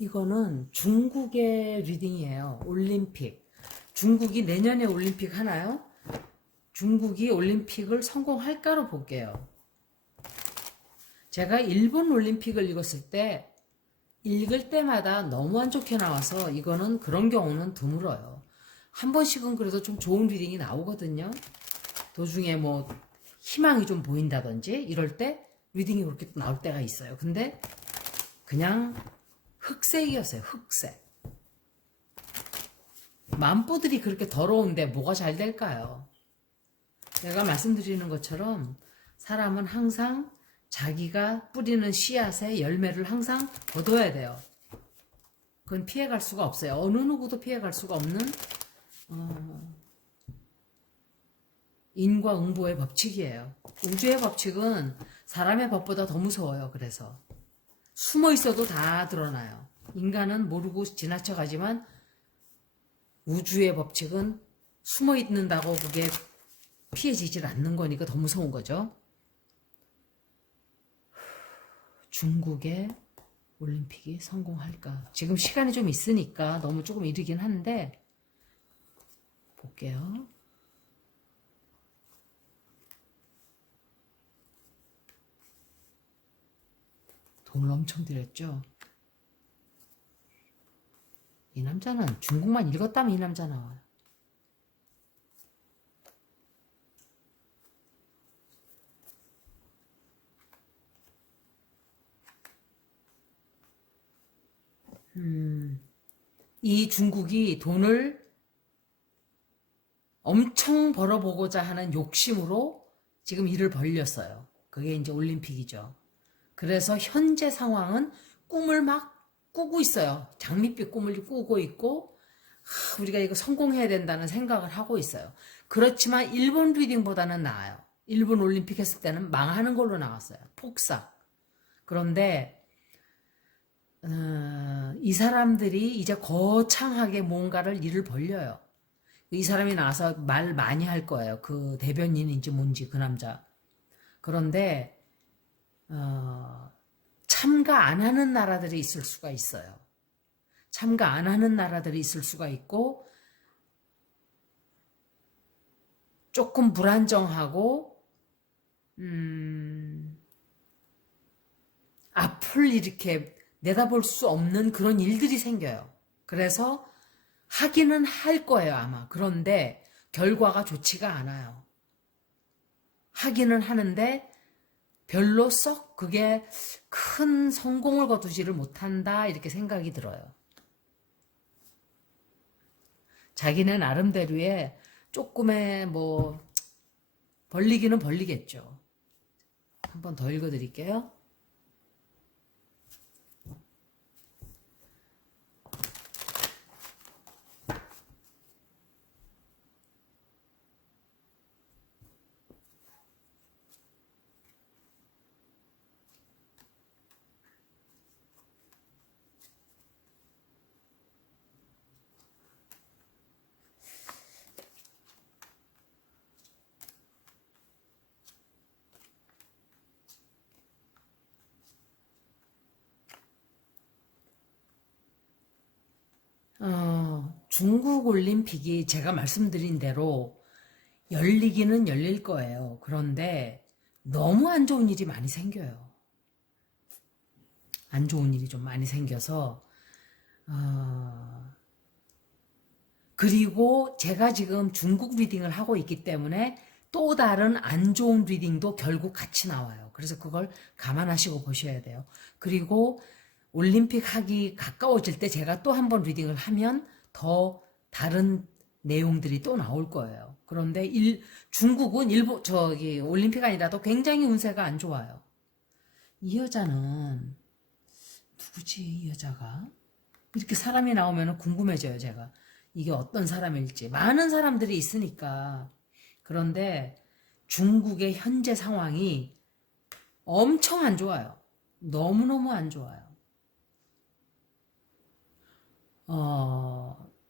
이거는 중국의 리딩이에요. 올림픽. 중국이 내년에 올림픽 하나요? 중국이 올림픽을 성공할까로 볼게요. 제가 일본 올림픽을 읽을 때마다 너무 안 좋게 나와서 이거는 그런 경우는 드물어요. 한 번씩은 그래도 좀 좋은 리딩이 나오거든요. 도중에 뭐 희망이 좀 보인다든지 이럴 때 리딩이 그렇게 나올 때가 있어요. 근데 그냥 흑색이었어요. 흑색. 만보들이 그렇게 더러운데 뭐가 잘 될까요? 내가 말씀드리는 것처럼 사람은 항상 자기가 뿌리는 씨앗의 열매를 항상 거둬야 돼요. 그건 피해갈 수가 없어요. 어느 누구도 피해갈 수가 없는 인과응보의 법칙이에요. 우주의 법칙은 사람의 법보다 더 무서워요. 그래서 숨어 있어도 다 드러나요. 인간은 모르고 지나쳐가지만 우주의 법칙은 숨어 있는다고 그게 피해지질 않는 거니까 더 무서운 거죠. 중국의 올림픽이 성공할까? 지금 시간이 좀 있으니까 너무 조금 이르긴 한데 볼게요. 돈을 엄청 들였죠. 이 남자는 중국만 읽었다면 이 남자 나와요. 이 중국이 돈을 엄청 벌어보고자 하는 욕심으로 지금 일을 벌렸어요. 그게 이제 올림픽이죠. 그래서 현재 상황은 꿈을 막 꾸고 있어요. 장밋빛 꿈을 꾸고 있고 우리가 이거 성공해야 된다는 생각을 하고 있어요. 그렇지만 일본 리딩보다는 나아요. 일본 올림픽 했을 때는 망하는 걸로 나왔어요. 폭삭. 그런데 이 사람들이 이제 거창하게 뭔가를 일을 벌려요. 이 사람이 나와서 말 많이 할 거예요. 그 대변인인지 뭔지 그 남자. 그런데 참가 안 하는 나라들이 있을 수가 있어요. 참가 안 하는 나라들이 있을 수가 있고 조금 불안정하고 앞을 이렇게 내다볼 수 없는 그런 일들이 생겨요. 그래서 하기는 할 거예요, 아마. 그런데 결과가 좋지가 않아요. 하기는 하는데 별로 썩 그게 큰 성공을 거두지를 못한다, 이렇게 생각이 들어요. 자기네 나름대로의 조금의 뭐 벌리기는 벌리겠죠. 한 번 더 읽어드릴게요. 중국 올림픽이 제가 말씀드린 대로 열리기는 열릴 거예요. 그런데 너무 안 좋은 일이 많이 생겨요. 안 좋은 일이 좀 많이 생겨서 그리고 제가 지금 중국 리딩을 하고 있기 때문에 또 다른 안 좋은 리딩도 결국 같이 나와요. 그래서 그걸 감안하시고 보셔야 돼요. 그리고 올림픽 하기 가까워질 때 제가 또 한 번 리딩을 하면 더 다른 내용들이 또 나올 거예요. 그런데 중국은 올림픽 아니라도 굉장히 운세가 안 좋아요. 이 여자는 누구지, 이 여자가? 이렇게 사람이 나오면 궁금해져요, 제가. 이게 어떤 사람일지. 많은 사람들이 있으니까. 그런데 중국의 현재 상황이 엄청 안 좋아요. 너무너무 안 좋아요.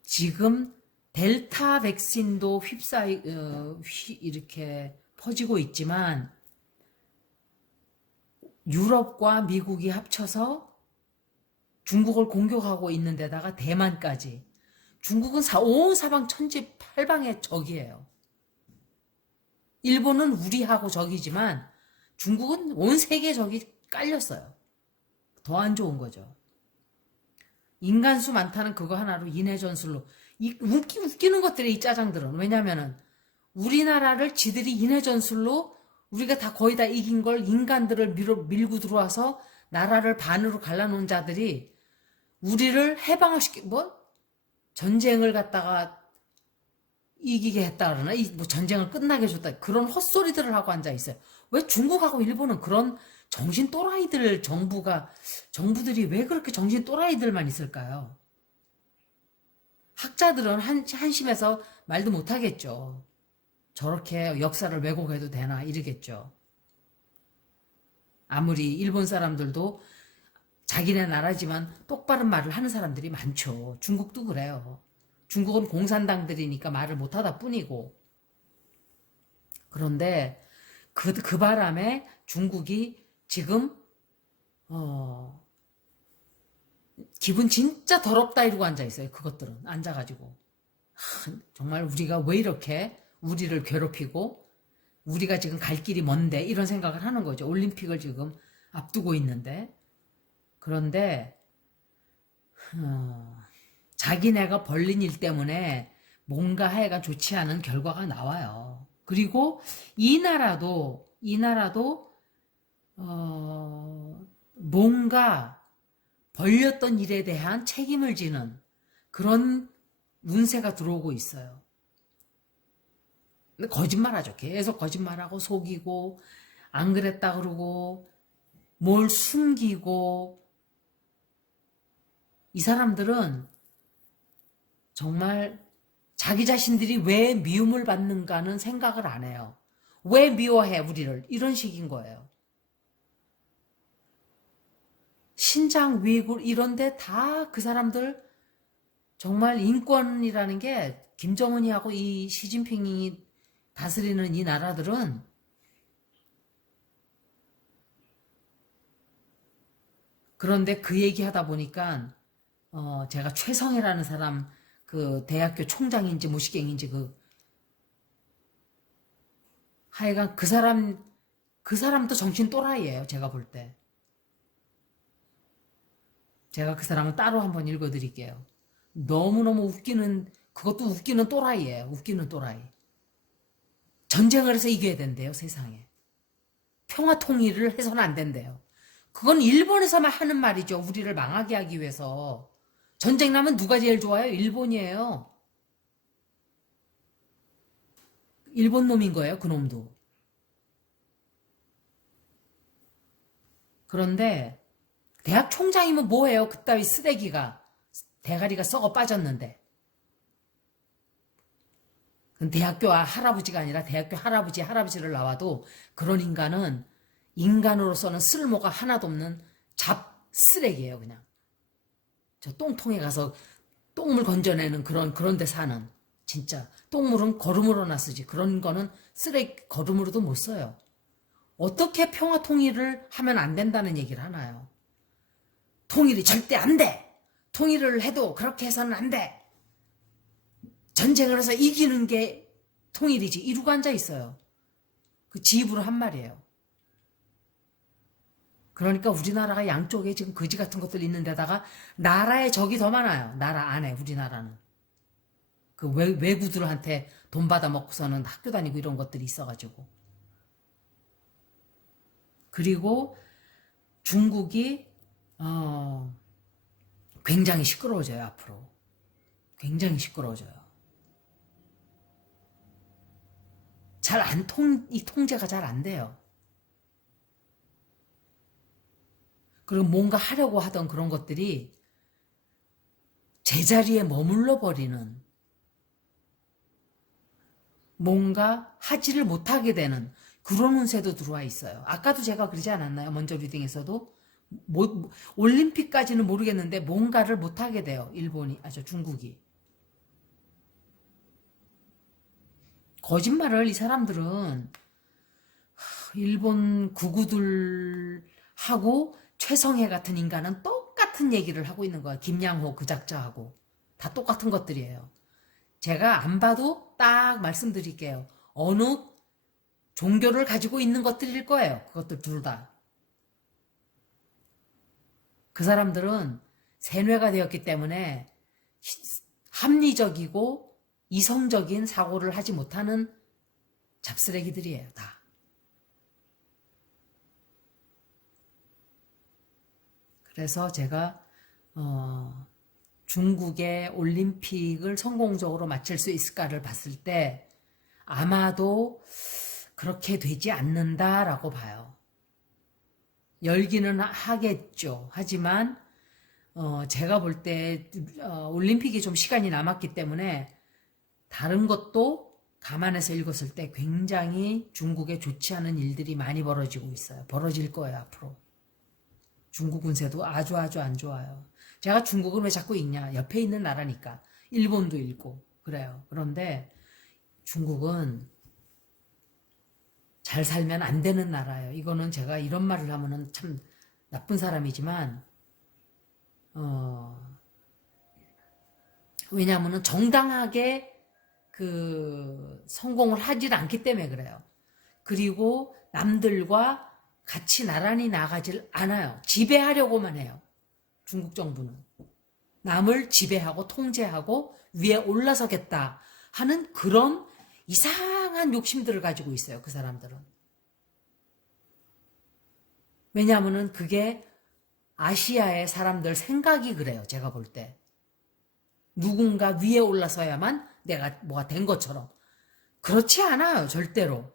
지금 델타 백신도 이렇게 퍼지고 있지만 유럽과 미국이 합쳐서 중국을 공격하고 있는 데다가 대만까지. 중국은 온 사방 천지팔방의 적이에요. 일본은 우리하고 적이지만 중국은 온 세계의 적이 깔렸어요. 더 안 좋은 거죠. 인간수 많다는 그거 하나로 인해 전술로 웃기는 것들이 이 짜장들은. 왜냐면은 우리나라를 지들이 인해 전술로 우리가 다 거의 다 이긴 걸 인간들을 밀고 들어와서 나라를 반으로 갈라놓은 자들이 우리를 전쟁을 갖다가 이기게 했다 그러나? 뭐 전쟁을 끝나게 해줬다. 그런 헛소리들을 하고 앉아 있어요. 왜 중국하고 일본은 그런 정신 또라이들 정부들이 왜 그렇게 정신 또라이들만 있을까요? 학자들은 한심해서 말도 못하겠죠. 저렇게 역사를 왜곡해도 되나 이러겠죠. 아무리 일본 사람들도 자기네 나라지만 똑바른 말을 하는 사람들이 많죠. 중국도 그래요. 중국은 공산당들이니까 말을 못하다 뿐이고. 그런데 그 바람에 중국이 지금 기분 진짜 더럽다 이러고 앉아있어요. 그것들은 앉아가지고 정말 우리가 왜 이렇게 우리를 괴롭히고 우리가 지금 갈 길이 먼데 이런 생각을 하는 거죠. 올림픽을 지금 앞두고 있는데. 그런데 자기네가 벌린 일 때문에 뭔가 하여간 좋지 않은 결과가 나와요. 그리고 이 나라도 뭔가 벌렸던 일에 대한 책임을 지는 그런 운세가 들어오고 있어요. 근데 거짓말하죠. 계속 거짓말하고 속이고 안 그랬다 그러고 뭘 숨기고. 이 사람들은 정말 자기 자신들이 왜 미움을 받는가는 생각을 안 해요. 왜 미워해 우리를? 이런 식인 거예요. 신장, 위이굴 이런데 다 그 사람들 정말 인권이라는 게 김정은이하고 이 시진핑이 다스리는 이 나라들은 그런데 그 얘기 하다 보니까 제가 최성해라는 사람 그 대학교 총장인지 무식갱인지 하여간 그 사람도 정신 또라이예요. 제가 볼 때. 제가 그 사람을 따로 한번 읽어드릴게요. 너무너무 그것도 웃기는 또라이예요. 웃기는 또라이. 전쟁을 해서 이겨야 된대요, 세상에. 평화 통일을 해서는 안 된대요. 그건 일본에서만 하는 말이죠. 우리를 망하게 하기 위해서. 전쟁 나면 누가 제일 좋아요? 일본이에요. 일본 놈인 거예요, 그 놈도. 그런데 대학 총장이면 뭐해요? 그따위 쓰레기가. 대가리가 썩어 빠졌는데. 대학교 할아버지가 아니라 대학교 할아버지를 나와도 그런 인간은 인간으로서는 쓸모가 하나도 없는 쓰레기예요, 그냥. 저 똥통에 가서 똥물 건져내는 그런 데 사는. 진짜 똥물은 거름으로나 쓰지. 그런 거는 쓰레기 거름으로도 못 써요. 어떻게 평화 통일을 하면 안 된다는 얘기를 하나요? 통일이 절대 안 돼. 통일을 해도 그렇게 해서는 안 돼. 전쟁을 해서 이기는 게 통일이지. 이러고 앉아 있어요. 그 지 입으로 한 말이에요. 그러니까 우리나라가 양쪽에 지금 거지 같은 것들 있는 데다가 나라의 적이 더 많아요. 나라 안에 우리나라는. 그 외구들한테 돈 받아 먹고서는 학교 다니고 이런 것들이 있어가지고. 그리고 중국이 굉장히 시끄러워져요. 앞으로. 굉장히 시끄러워져요. 이 통제가 잘 안 돼요. 그리고 뭔가 하려고 하던 그런 것들이 제자리에 머물러 버리는, 뭔가 하지를 못하게 되는 그런 운세도 들어와 있어요. 아까도 제가 그러지 않았나요? 먼저 리딩에서도 올림픽까지는 모르겠는데 뭔가를 못하게 돼요. 중국이. 거짓말을 이 사람들은 일본 구구들하고 최성해 같은 인간은 똑같은 똑같은 얘기를 하고 있는 거야. 김양호 그 작자하고. 다 똑같은 것들이에요. 제가 안 봐도 딱 말씀드릴게요. 어느 종교를 가지고 있는 것들일 거예요. 그것들 둘 다. 그 사람들은 세뇌가 되었기 때문에 합리적이고 이성적인 사고를 하지 못하는 잡쓰레기들이에요. 다. 그래서 제가 중국의 올림픽을 성공적으로 마칠 수 있을까를 봤을 때 아마도 그렇게 되지 않는다라고 봐요. 열기는 하겠죠. 하지만 제가 볼 때 올림픽이 좀 시간이 남았기 때문에 다른 것도 감안해서 읽었을 때 굉장히 중국에 좋지 않은 일들이 많이 벌어지고 있어요. 벌어질 거예요, 앞으로. 중국 운세도 아주 안 좋아요. 제가 중국을 왜 자꾸 읽냐? 옆에 있는 나라니까. 일본도 읽고 그래요. 그런데 중국은 잘 살면 안 되는 나라예요. 이거는 제가 이런 말을 하면은 참 나쁜 사람이지만 왜냐하면은 정당하게 그 성공을 하질 않기 때문에 그래요. 그리고 남들과 같이 나란히 나가질 않아요. 지배하려고만 해요. 중국 정부는. 남을 지배하고 통제하고 위에 올라서겠다 하는 그런 이상한 욕심들을 가지고 있어요. 그 사람들은. 왜냐하면은 그게 아시아의 사람들 생각이 그래요. 제가 볼 때. 누군가 위에 올라서야만 내가 뭐가 된 것처럼. 그렇지 않아요. 절대로.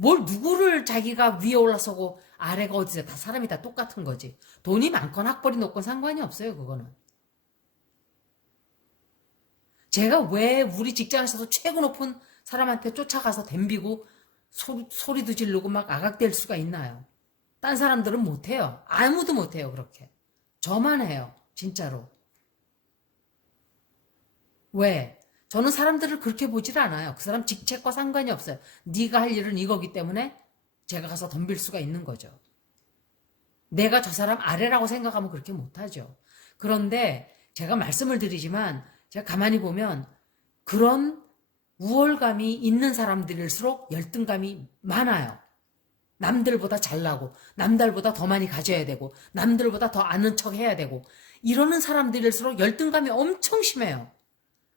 뭘 누구를 자기가 위에 올라서고 아래가 어디서 다 사람이 다 똑같은 거지. 돈이 많건 학벌이 높건 상관이 없어요. 그거는. 제가 왜 우리 직장에서도 최고 높은 사람한테 쫓아가서 덤비고 소리도 지르고 막 아각댈 수가 있나요? 딴 사람들은 못해요. 아무도 못해요. 그렇게. 저만 해요. 진짜로. 왜? 저는 사람들을 그렇게 보질 않아요. 그 사람 직책과 상관이 없어요. 네가 할 일은 이거기 때문에 제가 가서 덤빌 수가 있는 거죠. 내가 저 사람 아래라고 생각하면 그렇게 못하죠. 그런데 제가 말씀을 드리지만 제가 가만히 보면 그런 우월감이 있는 사람들일수록 열등감이 많아요. 남들보다 잘나고 남들보다 더 많이 가져야 되고 남들보다 더 아는 척 해야 되고 이러는 사람들일수록 열등감이 엄청 심해요.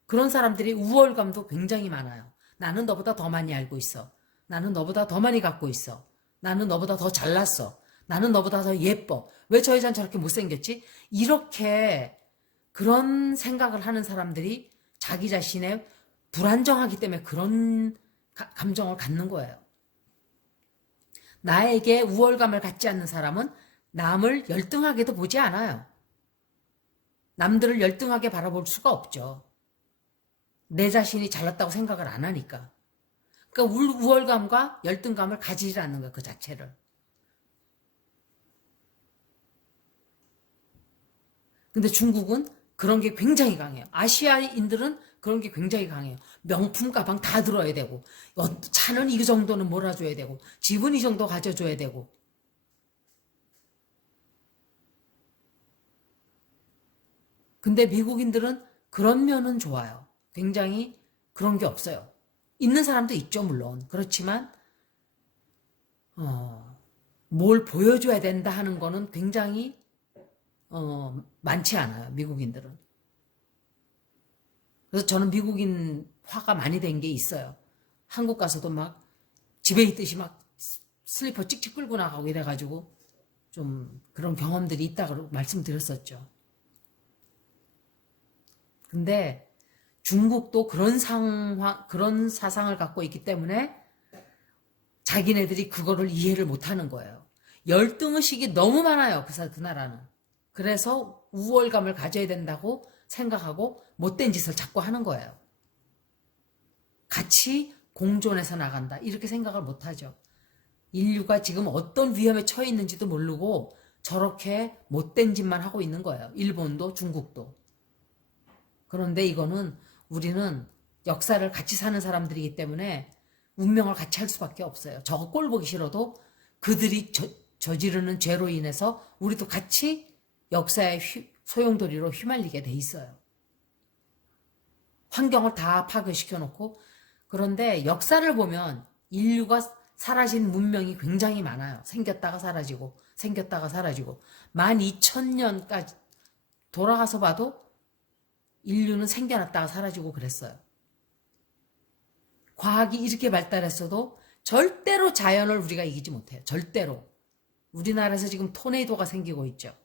그런 사람들이 우월감도 굉장히 많아요. 나는 너보다 더 많이 알고 있어. 나는 너보다 더 많이 갖고 있어. 나는 너보다 더 잘났어. 나는 너보다 더 예뻐. 왜 저 여자는 저렇게 못생겼지? 이렇게 그런 생각을 하는 사람들이 자기 자신의 불안정하기 때문에 그런 감정을 갖는 거예요. 나에게 우월감을 갖지 않는 사람은 남을 열등하게도 보지 않아요. 남들을 열등하게 바라볼 수가 없죠. 내 자신이 잘났다고 생각을 안 하니까. 그러니까 우월감과 열등감을 가지지 않는 거예요. 그 자체를. 근데 중국은 그런 게 굉장히 강해요. 아시아인들은 그런 게 굉장히 강해요. 명품 가방 다 들어야 되고 차는 이 정도는 몰아줘야 되고 집은 이 정도 가져줘야 되고 근데 미국인들은 그런 면은 좋아요. 굉장히 그런 게 없어요. 있는 사람도 있죠, 물론. 그렇지만 뭘 보여줘야 된다 하는 거는 굉장히 많지 않아요, 미국인들은. 그래서 저는 미국인 화가 많이 된 게 있어요. 한국 가서도 막 집에 있듯이 막 슬리퍼 찍찍 끌고 나가고 이래가지고 좀 그런 경험들이 있다고 말씀드렸었죠. 근데 중국도 그런 그런 사상을 갖고 있기 때문에 자기네들이 그거를 이해를 못하는 거예요. 열등의식이 너무 많아요. 그 나라는. 그래서 우월감을 가져야 된다고 생각하고 못된 짓을 자꾸 하는 거예요. 같이 공존해서 나간다. 이렇게 생각을 못하죠. 인류가 지금 어떤 위험에 처해 있는지도 모르고 저렇게 못된 짓만 하고 있는 거예요. 일본도 중국도. 그런데 이거는 우리는 역사를 같이 사는 사람들이기 때문에 운명을 같이 할 수밖에 없어요. 저거 꼴 보기 싫어도 그들이 저지르는 죄로 인해서 우리도 같이 역사의 소용돌이로 휘말리게 돼 있어요. 환경을 다 파괴시켜 놓고. 그런데 역사를 보면 인류가 사라진 문명이 굉장히 많아요. 생겼다가 사라지고 생겼다가 사라지고 12,000년까지 돌아가서 봐도 인류는 생겨났다가 사라지고 그랬어요. 과학이 이렇게 발달했어도 절대로 자연을 우리가 이기지 못해요. 절대로. 우리나라에서 지금 토네이도가 생기고 있죠.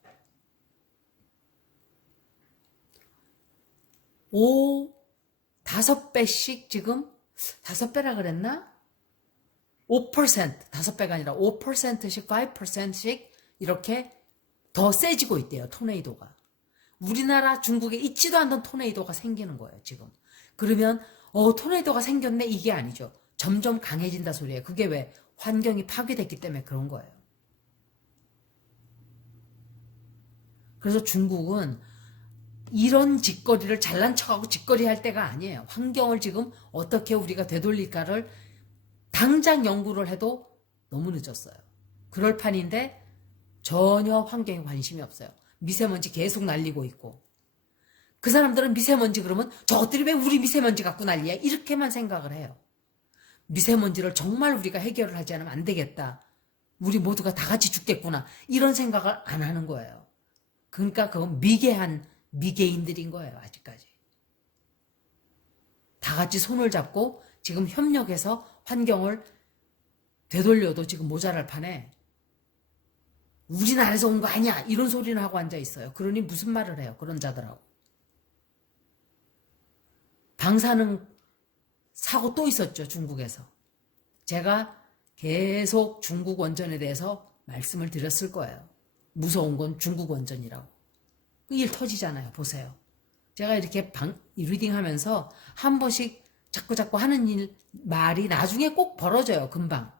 5배씩 지금 5배라 그랬나? 5%, 5배가 아니라 5%씩, 5%씩 이렇게 더 세지고 있대요, 토네이도가. 우리나라, 중국에 있지도 않던 토네이도가 생기는 거예요, 지금. 그러면, 토네이도가 생겼네? 이게 아니죠. 점점 강해진다 소리예요. 그게 왜? 환경이 파괴됐기 때문에 그런 거예요. 그래서 중국은 이런 짓거리를 잘난 척하고 짓거리 할 때가 아니에요. 환경을 지금 어떻게 우리가 되돌릴까를 당장 연구를 해도 너무 늦었어요. 그럴 판인데 전혀 환경에 관심이 없어요. 미세먼지 계속 날리고 있고. 그 사람들은 미세먼지 그러면 저것들이 왜 우리 미세먼지 갖고 난리야? 이렇게만 생각을 해요. 미세먼지를 정말 우리가 해결을 하지 않으면 안 되겠다. 우리 모두가 다 같이 죽겠구나. 이런 생각을 안 하는 거예요. 그러니까 그건 미개한 미개인들인 거예요. 아직까지. 다 같이 손을 잡고 지금 협력해서 환경을 되돌려도 지금 모자랄 판에 우리나라에서 온 거 아니야 이런 소리는 하고 앉아 있어요. 그러니 무슨 말을 해요. 그런 자들하고. 방사능 사고 또 있었죠. 중국에서. 제가 계속 중국 원전에 대해서 말씀을 드렸을 거예요. 무서운 건 중국 원전이라고. 일 터지잖아요. 보세요. 제가 이렇게 리딩하면서 한 번씩 자꾸 하는 말이 나중에 꼭 벌어져요. 금방.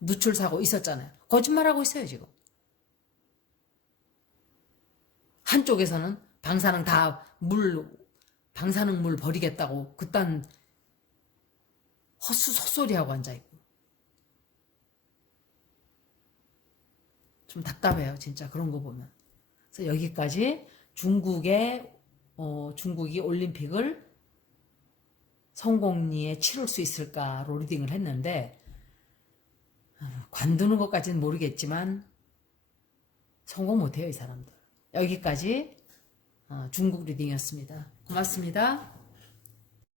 누출사고 있었잖아요. 거짓말하고 있어요. 지금. 한쪽에서는 방사능 물 버리겠다고 그딴 헛소리하고 앉아있고. 좀 답답해요. 진짜 그런 거 보면. 그래서 여기까지 중국이 올림픽을 성공리에 치를 수 있을까로 리딩을 했는데 관두는 것까지는 모르겠지만 성공 못해요. 이 사람들. 여기까지 중국 리딩이었습니다. 고맙습니다.